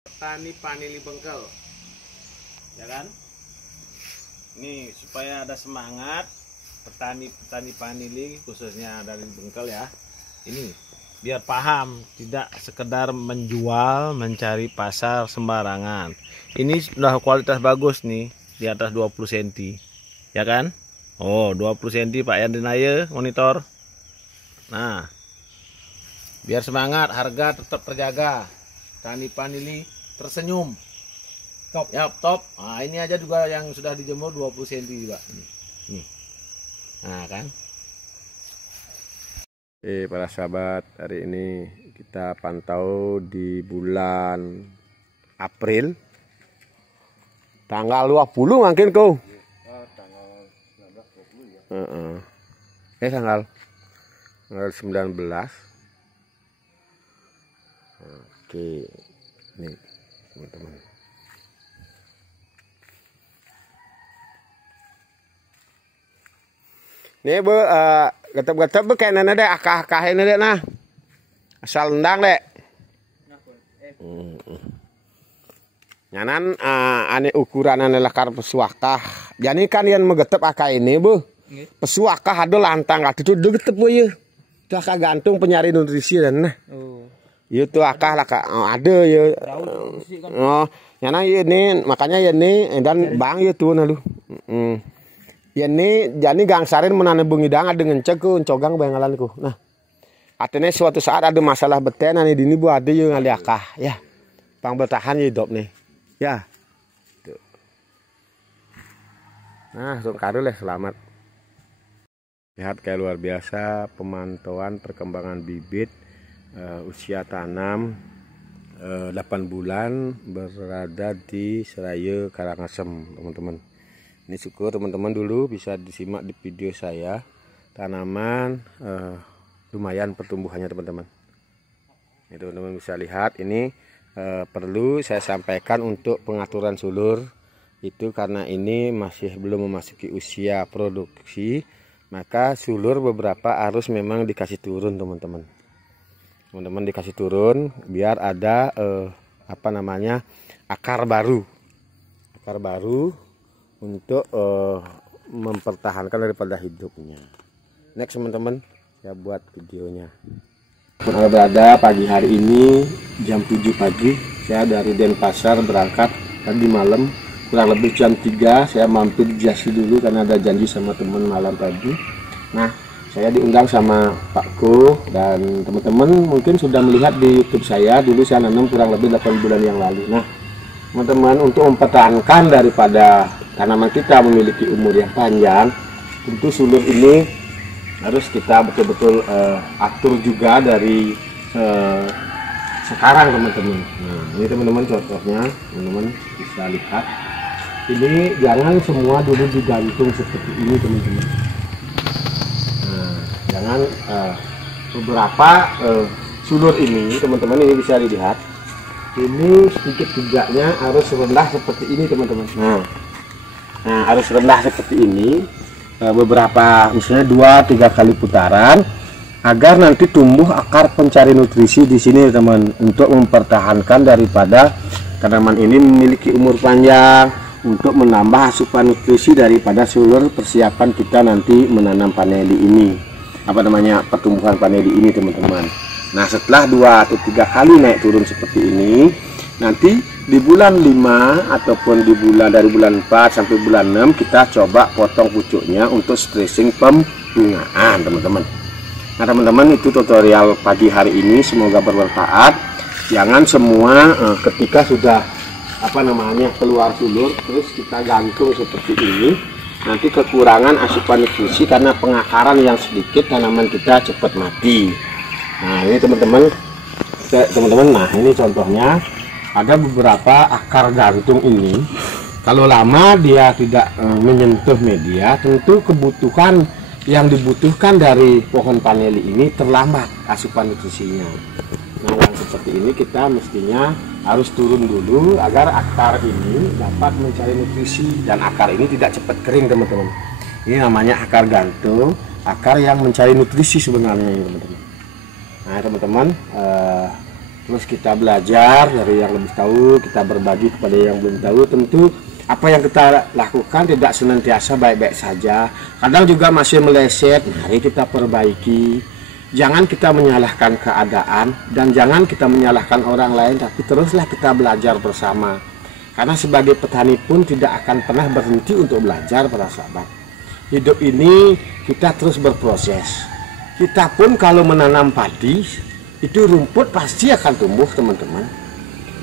Petani Panili Bengkel, ya kan? Nih supaya ada semangat petani Panili khususnya dari Bengkel ya. Ini biar paham, tidak sekedar menjual, mencari pasar sembarangan. Ini sudah kualitas bagus nih, di atas 20 cm, ya kan? Oh, 20 cm Pak Yandinaya monitor. Nah, biar semangat, harga tetap terjaga. Tani Panili tersenyum. Top. Ya, top. Nah, ini aja juga yang sudah dijemur 20 cm juga. Nih. Nah, kan? Para sahabat, hari ini kita pantau di bulan April tanggal 20 mungkin kau. Tanggal 19-20 ya. Tanggal 19. Oke, nih teman-teman. Nih bu, getep-getep bu kayak nana deh, akah-akah ini deh nah, asal endang deh. Nyanan ane ukuran ane lakar pesuakah. Jadi kan yang megetep akah ini bu, pesuakah ada lantang itu udah getep bu ya. Itu akah gantung penyari nutrisi dan nah. Iya tuh akah lah kak, ada ya. Oh, nyanan ini makanya ini dan bang ya tuh nalu. Ya ini jadi gangsarin menanam bengidang ada ngecek ku cogang bayangalanku. Nah, artinya suatu saat ada masalah beten nih dini bu ada yang ngali akah ya. Pang bertahan ya hidup nih. Ya. Tuh. Nah, sungkarul selamat. Lihat kayak luar biasa pemantauan perkembangan bibit usia tanam 8 bulan berada di Seraya Karangasem, teman-teman. Ini syukur teman-teman dulu bisa disimak di video saya. Tanaman lumayan pertumbuhannya teman-teman. Ini teman-teman bisa lihat ini perlu saya sampaikan untuk pengaturan sulur itu karena ini masih belum memasuki usia produksi, maka sulur beberapa harus memang dikasih turun teman-teman. Teman-teman dikasih turun biar ada akar baru untuk mempertahankan daripada hidupnya. Next teman-teman, saya buat videonya. Berada pagi hari ini jam 7 pagi, saya dari Denpasar berangkat tadi malam kurang lebih jam 3 saya mampir di Jasi dulu karena ada janji sama teman malam tadi. Nah, saya diundang sama Pak Ko dan teman-teman mungkin sudah melihat di YouTube saya, dulu saya nanam kurang lebih 8 bulan yang lalu. Nah, teman-teman untuk mempertahankan daripada tanaman kita memiliki umur yang panjang, tentu sulur ini harus kita betul-betul atur juga dari sekarang teman-teman. Nah, ini teman-teman contohnya, teman-teman bisa lihat. Ini jangan semua dulu digantung seperti ini teman-teman. Nah, jangan beberapa sulur ini teman-teman ini bisa dilihat. Ini sedikit tidaknya harus rendah seperti ini teman-teman. Nah, harus rendah seperti ini. Beberapa misalnya 2-3 kali putaran agar nanti tumbuh akar pencari nutrisi di sini teman untuk mempertahankan daripada tanaman ini memiliki umur panjang untuk menambah asupan nutrisi daripada sulur persiapan kita nanti menanam paneli ini pertumbuhan paneli ini teman-teman. Nah, setelah 2-3 kali naik turun seperti ini, nanti di bulan 5 ataupun dari bulan 4 sampai bulan 6 kita coba potong pucuknya untuk stressing pembungaan teman-teman. Nah teman-teman, itu tutorial pagi hari ini, semoga bermanfaat. Jangan semua ketika sudah keluar sulur terus kita gantung seperti ini, nanti kekurangan asupan nutrisi karena pengakaran yang sedikit tanaman kita cepat mati. Nah ini teman-teman, nah ini contohnya. Ada beberapa akar gantung ini, kalau lama dia tidak menyentuh media, tentu kebutuhan yang dibutuhkan dari pohon paneli ini terlambat asupan nutrisinya. Nah, yang seperti ini kita mestinya harus turun dulu agar akar ini dapat mencari nutrisi dan akar ini tidak cepat kering teman-teman. Ini namanya akar gantung, akar yang mencari nutrisi sebenarnya teman-teman. Nah teman-teman, terus kita belajar dari yang lebih tahu, kita berbagi kepada yang belum tahu. Tentu apa yang kita lakukan tidak senantiasa baik-baik saja, kadang juga masih meleset. Mari kita perbaiki. Jangan kita menyalahkan keadaan dan jangan kita menyalahkan orang lain, tapi teruslah kita belajar bersama. Karena sebagai petani pun tidak akan pernah berhenti untuk belajar, para sahabat. Hidup ini kita terus berproses. Kita pun kalau menanam padi, itu rumput pasti akan tumbuh, teman-teman.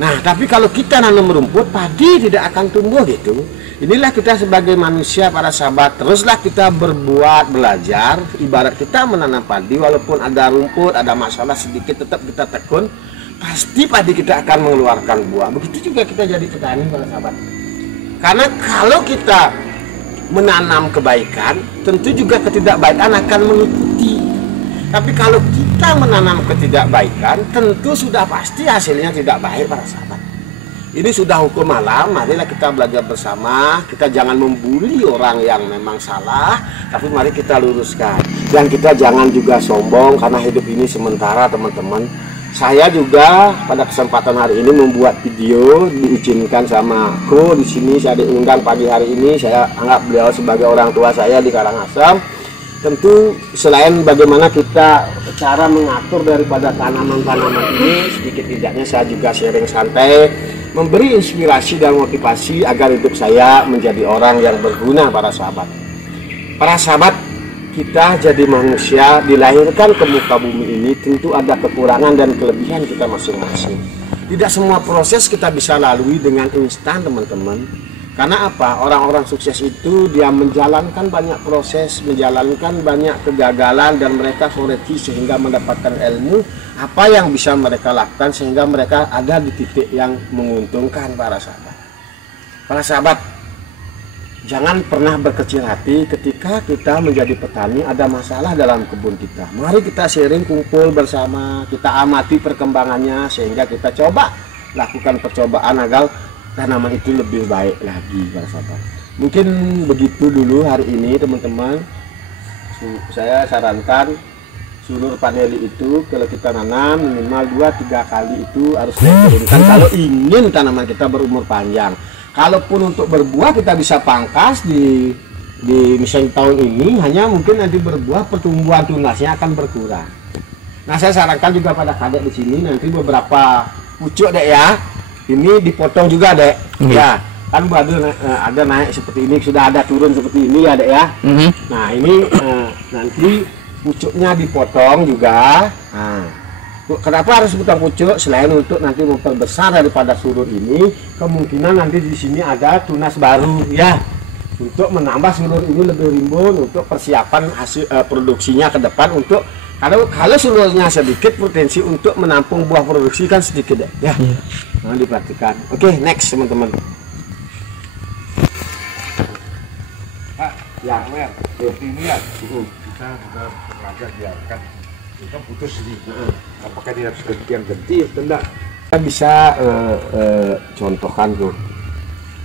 Nah, tapi kalau kita nanam rumput, padi tidak akan tumbuh gitu. Inilah kita sebagai manusia, para sahabat. Teruslah kita berbuat, belajar. Ibarat kita menanam padi, walaupun ada rumput, ada masalah sedikit, tetap kita tekun. Pasti padi kita akan mengeluarkan buah. Begitu juga kita jadi petani, para sahabat. Karena kalau kita menanam kebaikan, tentu juga ketidakbaikan akan mengikuti. Tapi kalau kita menanam ketidakbaikan, tentu sudah pasti hasilnya tidak baik, para sahabat. Ini sudah hukum alam. Marilah kita belajar bersama. Kita jangan membuli orang yang memang salah, tapi mari kita luruskan. Dan kita jangan juga sombong, karena hidup ini sementara, teman-teman. Saya juga pada kesempatan hari ini membuat video, diizinkan sama kru di sini. Saya diundang pagi hari ini. Saya anggap beliau sebagai orang tua saya di Karangasem. Tentu selain bagaimana kita cara mengatur daripada tanaman-tanaman ini, sedikit tidaknya saya juga sharing santai, memberi inspirasi dan motivasi agar hidup saya menjadi orang yang berguna, para sahabat. Para sahabat, kita jadi manusia dilahirkan ke muka bumi ini tentu ada kekurangan dan kelebihan kita masing-masing. Tidak semua proses kita bisa lalui dengan instan, teman-teman. Karena apa? Orang-orang sukses itu dia menjalankan banyak proses, menjalankan banyak kegagalan, dan mereka koreksi sehingga mendapatkan ilmu apa yang bisa mereka lakukan sehingga mereka ada di titik yang menguntungkan, para sahabat. Para sahabat, jangan pernah berkecil hati ketika kita menjadi petani ada masalah dalam kebun kita. Mari kita sharing, kumpul bersama, kita amati perkembangannya sehingga kita coba lakukan percobaan agar tanaman itu lebih baik lagi, para sahabat. Mungkin begitu dulu hari ini, teman-teman. Saya sarankan sulur paneli itu kalau kita nanam minimal 2-3 kali itu harus diturunkan kalau ingin tanaman kita berumur panjang. Kalaupun untuk berbuah kita bisa pangkas di misalnya tahun ini, hanya mungkin nanti berbuah pertumbuhan tunasnya akan berkurang. Nah, saya sarankan juga pada kadek di sini nanti beberapa pucuk dek ya. Ini dipotong juga, Dek. Ya, kan ada naik seperti ini, sudah ada turun seperti ini ya, Dek ya. Nah, ini nanti pucuknya dipotong juga. Nah, kenapa harus potong pucuk? Selain untuk nanti memperbesar daripada sulur ini, kemungkinan nanti di sini ada tunas baru ya. Untuk menambah sulur ini lebih rimbun, untuk persiapan hasil produksinya ke depan. Untuk kalau sulurnya sedikit, potensi untuk menampung buah produksi kan sedikit ya. Nah, diperhatikan. Oke, next teman-teman. Pak, ya, ini ya. Kita sudah belajar biarkan. Kita putus ini. Apakah dia harus ganti atau enggak? Kita bisa contohkan tuh.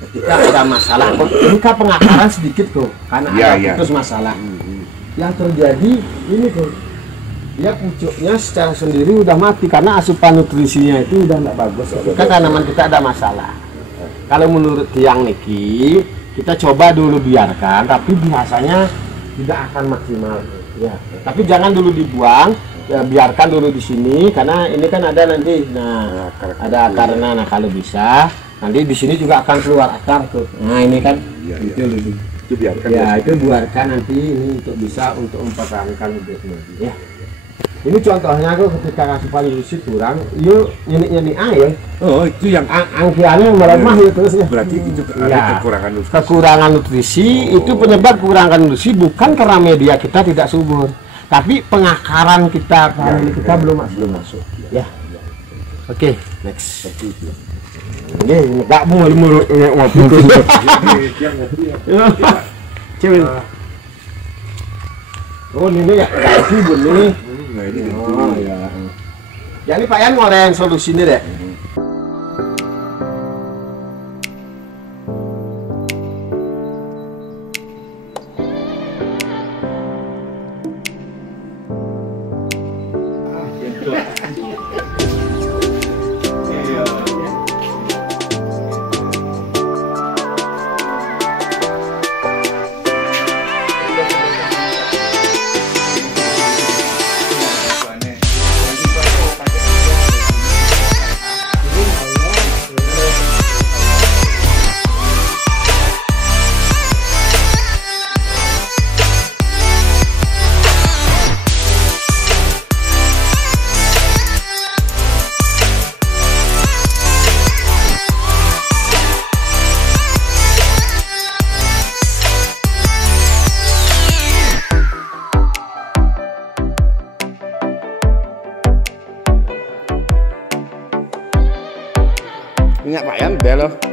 Ketika ada masalah, ketika pengakaran sedikit tuh, karena ada putus masalah. Yang terjadi ini tuh. Dia pucuknya secara sendiri udah mati karena asupan nutrisinya itu udah nggak bagus. Kan tanaman kita ada masalah. Kalau menurut tiang Niki, kita coba dulu biarkan, tapi biasanya tidak akan maksimal. Ya, tapi jangan dulu dibuang, ya, biarkan dulu di sini karena ini kan ada nanti. Nah, ada akarnya. Nah, kalau bisa nanti di sini juga akan keluar akar tuh. Nah, ini kan itu biarkan. Ya, itu biarkan nanti ini untuk bisa untuk mempertahankan hidupnya. Ya. Ini contohnya aku ketika asupan nutrisi kurang, yuk nyenik air. Oh, itu yang angkiannya melemah ya terus ya. Berarti itu ada kekurangan nutrisi. Itu penyebab kekurangan nutrisi bukan karena media kita tidak subur, tapi pengakaran kita kita belum masuk. Ya. Oke, next. Ini enggak mau ngopi. Cewek. Oh, ini ya, sibuk nih. Nah, ini oh ya. Jadi Pak Yan ngoreng solusinya deh. minyak Pak ya, bel loh.